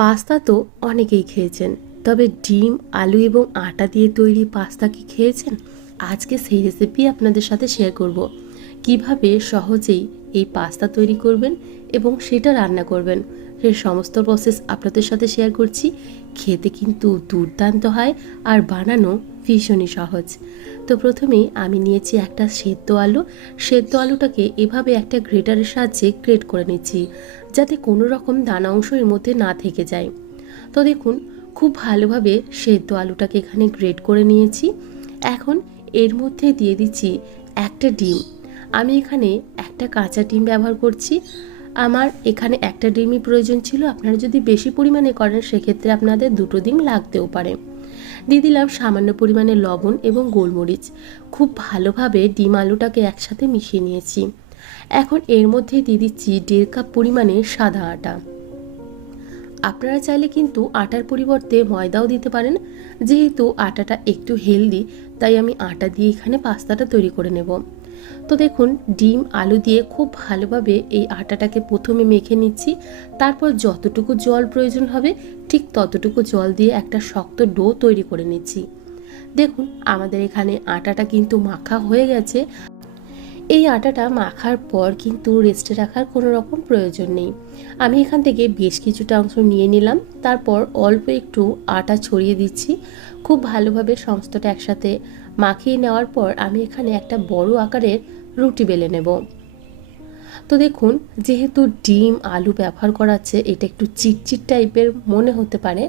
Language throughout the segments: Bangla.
পাস্তা তো অনেকেই খেয়েছেন, তবে ডিম, আলু এবং আটা দিয়ে তৈরি পাস্তা কি খেয়েছেন? আজকে সেই রেসিপি আপনাদের সাথে শেয়ার করব। কিভাবে সহজেই এই পাস্তা তৈরি করবেন এবং সেটা রান্না করবেন, সে সমস্ত প্রসেস আপনাদের সাথে শেয়ার করছি। খেতে কিন্তু দুর্দান্ত হয় আর বানানো ভীষণই সহজ। তো প্রথমেই আমি নিয়েছি একটা সেদ্ধ আলুটাকে এভাবে একটা গ্রেটারের সাহায্যে গ্রেট করে নিচ্ছি, যাতে কোনো রকম দানা অংশ এর মধ্যে না থেকে যায়। তো দেখুন, খুব ভালোভাবে সেদ্ধ আলুটাকে এখানে গ্রেট করে নিয়েছি। এখন এর মধ্যে দিয়ে দিচ্ছি একটা ডিম। আমি এখানে একটা কাঁচা ডিম ব্যবহার করছি। আমার এখানে একটা ডিমই প্রয়োজন ছিল, আপনারা যদি বেশি পরিমাণে করেন সেক্ষেত্রে আপনাদের দুটো ডিম লাগতেও পারে। দিয়ে দিলাম সামান্য পরিমাণে লবণ এবং গোলমরিচ। খুব ভালোভাবে ডিম আলুটাকে একসাথে মিশিয়ে নিয়েছি। এখন এর মধ্যে দিয়ে দিচ্ছি 1.5 কাপ পরিমাণে সাদা আটা। আপনারা চাইলে কিন্তু আটার পরিবর্তে ময়দাও দিতে পারেন। যেহেতু আটাটা একটু হেলদি, তাই আমি আটা দিয়ে এখানে পাস্তাটা তৈরি করে নেব। তো দেখুন, ডিম আলু দিয়ে খুব ভালোভাবে এই আটাটাকে প্রথমে মেখে নিচ্ছি। তারপর যতটুকু জল প্রয়োজন হবে ঠিক ততটুকু জল দিয়ে একটা শক্ত ডো তৈরি করে নিচ্ছি। দেখুন, আমাদের এখানে আটাটা কিন্তু মাখা হয়ে গেছে। এই আটাটা মাখার পর কিন্তু রেস্টে রাখার কোনো রকম প্রয়োজন নেই। আমি এখান থেকে বেশ কিছুটা অংশ নিয়ে নিলাম, তারপর অল্প একটু আটা ছড়িয়ে দিচ্ছি। খুব ভালোভাবে সমস্তটা একসাথে মাখিয়ে নেওয়ার পর আমি এখানে একটা বড় আকারের রুটি বেলে নেব। তো দেখুন, যেহেতু ডিম আলু ব্যবহার করা আছে, এটা একটু চিটচিট টাইপের মনে হতে পারে।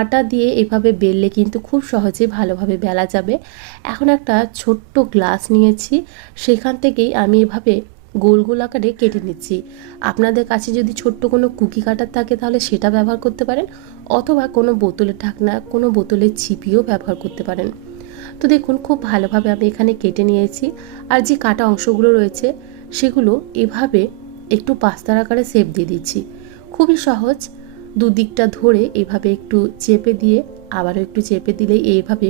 আটা দিয়ে এভাবে বেললে কিন্তু খুব সহজে ভালোভাবে বেলা যাবে। এখন একটা ছোট্ট গ্লাস নিয়েছি, সেখান থেকেই আমি এভাবে গোল গোল আকারে কেটে নিচ্ছি। আপনাদের কাছে যদি ছোট্ট কোনো কুকি কাটার থাকে তাহলে সেটা ব্যবহার করতে পারেন, অথবা কোনো বোতলের ঢাকনা, কোনো বোতলের ছিপিও ব্যবহার করতে পারেন। তো দেখুন, খুব ভালোভাবে আমি এখানে কেটে নিয়েছি। আর যে কাটা অংশগুলো রয়েছে সেগুলো এভাবে একটু পাস্তার আকারে শেপ দিয়ে দিচ্ছি। খুবই সহজ। দুদিকটা ধরে এভাবে একটু চেপে দিয়ে আবারও একটু চেপে দিলেই এইভাবে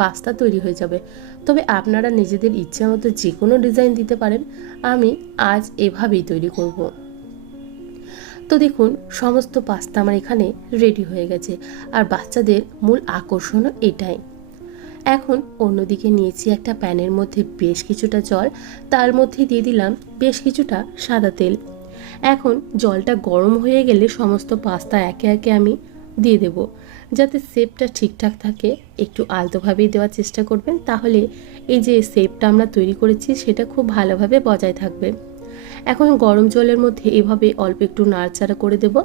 পাস্তা তৈরি হয়ে যাবে। তবে আপনারা নিজেদের ইচ্ছা মতো যে কোনো ডিজাইন দিতে পারেন। আমি আজ এভাবেই তৈরি করব। তো দেখুন, সমস্ত পাস্তা আমার এখানে রেডি হয়ে গেছে। আর বাচ্চাদের মূল আকর্ষণও এটাই। এখন অন্যদিকে নিয়েছি একটা প্যানের মধ্যে বেশ কিছুটা জল, তার মধ্যে দিয়ে দিলাম বেশ কিছুটা সাদা তেল। এখন জলটা গরম হয়ে গেলে সমস্ত পাস্তা একে একে আমি দিয়ে দেব। যাতে শেপটা ঠিকঠাক থাকে, একটু আলতোভাবেই দেওয়ার চেষ্টা করবেন, তাহলে এই যে শেপটা আমরা তৈরি করেছি সেটা খুব ভালোভাবে বজায় থাকবে। এখন গরম জলের মধ্যে এভাবে অল্প একটু নাড়াচাড়া করে দেব।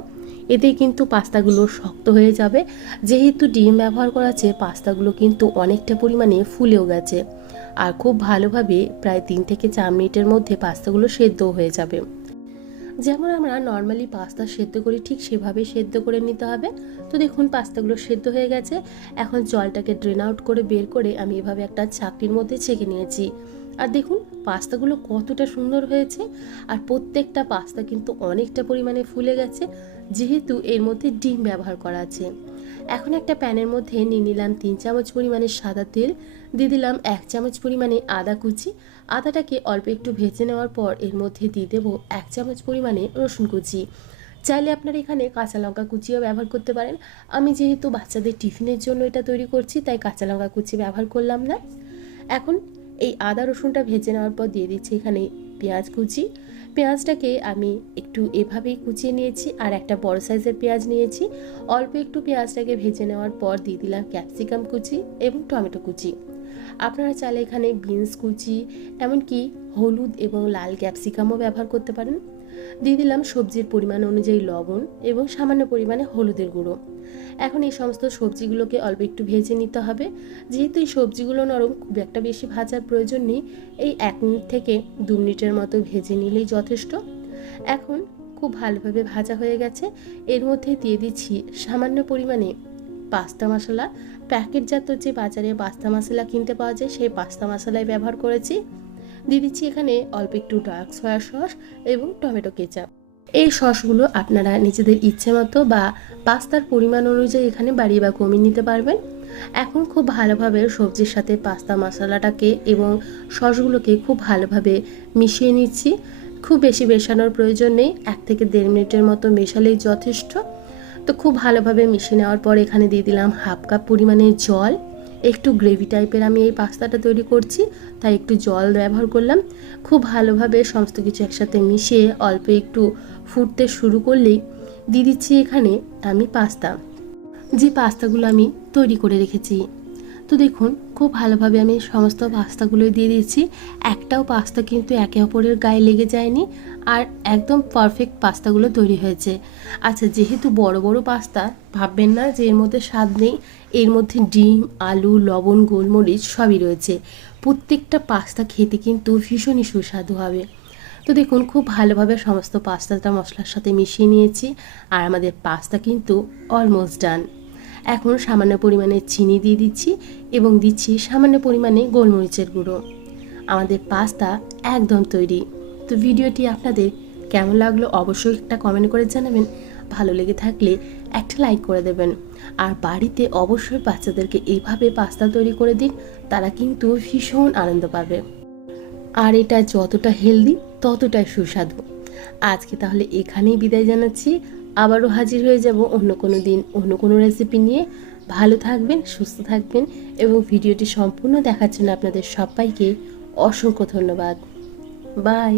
এতেই কিন্তু পাস্তাগুলো শক্ত হয়ে যাবে। যেহেতু ডিম ব্যবহার করা আছে, পাস্তাগুলো কিন্তু অনেকটা পরিমাণে ফুলেও গেছে। আর খুব ভালোভাবে প্রায় 3 থেকে 4 মিনিটের মধ্যে পাস্তাগুলো সেদ্ধ হয়ে যাবে। যেমন আমরা নর্মালি পাস্তা সেদ্ধ করি ঠিক সেভাবেই সেদ্ধ করে নিতে হবে। তো দেখুন, পাস্তাগুলো সেদ্ধ হয়ে গেছে। এখন জলটাকে ড্রেন আউট করে বের করে আমি এভাবে একটা ছাঁকনির মধ্যে ছেঁকে নিয়েছি। আর দেখুন, পাস্তাগুলো কতটা সুন্দর হয়েছে। আর প্রত্যেকটা পাস্তা কিন্তু অনেকটা পরিমাণে ফুলে গেছে, যেহেতু এর মধ্যে ডিম ব্যবহার করা আছে। এখন একটা প্যানের মধ্যে নিয়ে নিলাম 3 চামচ পরিমাণে সাদা তেল, দিয়ে দিলাম 1 চামচ পরিমাণে আদা কুচি। আদাটাকে অল্প একটু ভেজে নেওয়ার পর এর মধ্যে দিয়ে দেবো 1 চামচ পরিমাণে রসুন কুচি। চাইলে আপনারা এখানে কাঁচা লঙ্কা কুচিও ব্যবহার করতে পারেন। আমি যেহেতু বাচ্চাদের টিফিনের জন্য এটা তৈরি করছি, তাই কাঁচা লঙ্কা কুচি ব্যবহার করলাম না। এখন এই আদা রসুনটা ভেজে নেওয়ার পর দিয়ে দিচ্ছি এখানে পেঁয়াজ কুচি। পেঁয়াজটাকে আমি একটু এভাবেই কুচিয়ে নিয়েছি। আর একটা বড় সাইজের পেঁয়াজ নিয়েছি। অল্প একটু পেঁয়াজটাকে ভেজে নেওয়ার পর দিয়ে দিলাম ক্যাপসিকাম কুচি এবং টমেটো কুচি। আপনারা চাইলে এখানে বিনস কুচি, এমনকি হলুদ এবং লাল ক্যাপসিকামও ব্যবহার করতে পারেন। দিয়ে দিলাম সবজির পরিমাণ অনুযায়ী লবণ এবং সামান্য পরিমাণে হলুদের গুঁড়ো। এখন এই সমস্ত সবজিগুলোকে অল্প একটু ভেজে নিতে হবে। যেহেতু এই সবজিগুলো নরম, খুব একটা বেশি ভাজার প্রয়োজন নেই। এই 1 মিনিট থেকে 2 মিনিটের মতো ভেজে নিলেই যথেষ্ট। এখন খুব ভালোভাবে ভাজা হয়ে গেছে। এর মধ্যে দিয়ে দিচ্ছি সামান্য পরিমাণে পাস্তা মশলা। প্যাকেটজাত যে বাজারে পাস্তা মশলা কিনতে পাওয়া যায়, সেই পাস্তা মশলাই ব্যবহার করেছি। দিয়ে দিচ্ছি এখানে অল্প একটু ডার্ক সয়া সস এবং টমেটো কেচাপ। এই সসগুলো আপনারা নিজেদের ইচ্ছে মতো বা পাস্তার পরিমাণ অনুযায়ী এখানে বাড়িয়ে বা কমিয়ে নিতে পারবেন। এখন খুব ভালোভাবে সবজির সাথে পাস্তা মশলাটাকে এবং সসগুলোকে খুব ভালোভাবে মিশিয়ে নিচ্ছি। খুব বেশি মেশানোর প্রয়োজন নেই, 1 থেকে 1.5 মিনিটের মতো মেশালেই যথেষ্ট। তো তো খুব ভালোভাবে মিশিয়ে নেওয়ার পর এখানে দিয়ে দিলাম হাফ কাপ পরিমাণে জল। একটু গ্রেভি টাইপের আমি এই পাস্তাটা তৈরি করছি, তাই একটু জল ব্যবহার করলাম। খুব ভালোভাবে সমস্ত কিছু একসাথে মিশিয়ে অল্প একটু ফুটতে শুরু করলেই দিয়ে দিচ্ছি এখানে আমি পাস্তা, যে পাস্তাগুলো আমি তৈরি করে রেখেছি। তো দেখুন খুব ভালোভাবে আমি সমস্ত পাস্তাগুলো দিয়ে দিয়েছি। একটাও পাস্তা কিন্তু একে অপরের গায়ে লেগে যায়নি, আর একদম পারফেক্ট পাস্তাগুলো তৈরি হয়েছে। আচ্ছা, যেহেতু বড় বড় পাস্তা, ভাববেন না যে এর মধ্যে স্বাদ নেই। এর মধ্যে ডিম, আলু, লবণ, গোলমরিচ সবই রয়েছে। প্রত্যেকটা পাস্তা খেতে কিন্তু ভীষণই সুস্বাদু হবে। তো দেখুন খুব ভালোভাবে সমস্ত পাস্তাটা মশলার সাথে মিশিয়ে নিয়েছি, আর আমাদের পাস্তা কিন্তু অলমোস্ট ডান। এখন সামান্য পরিমাণে চিনি দিয়ে দিচ্ছি এবং দিচ্ছি সামান্য পরিমাণে গোলমরিচের গুঁড়ো। আমাদের পাস্তা একদম তৈরি। তো ভিডিওটি আপনাদের কেমন লাগলো অবশ্যই একটা কমেন্ট করে জানাবেন। ভালো লেগে থাকলে একটা লাইক করে দেবেন, আর বাড়িতে অবশ্যই বাচ্চাদেরকে এইভাবে পাস্তা তৈরি করে দিন, তারা কিন্তু ভীষণ আনন্দ পাবে। আর এটা যতটা হেলদি ততটাই সুস্বাদু। আজকে তাহলে এখানেই বিদায় জানাচ্ছি। আবারও হাজির হয়ে যাব অন্য কোনো দিন অন্য কোনো রেসিপি নিয়ে। ভালো থাকবেন, সুস্থ থাকবেন, এবং ভিডিওটি সম্পূর্ণ দেখার জন্য আপনাদের সবাইকে অসংখ্য ধন্যবাদ। বাই।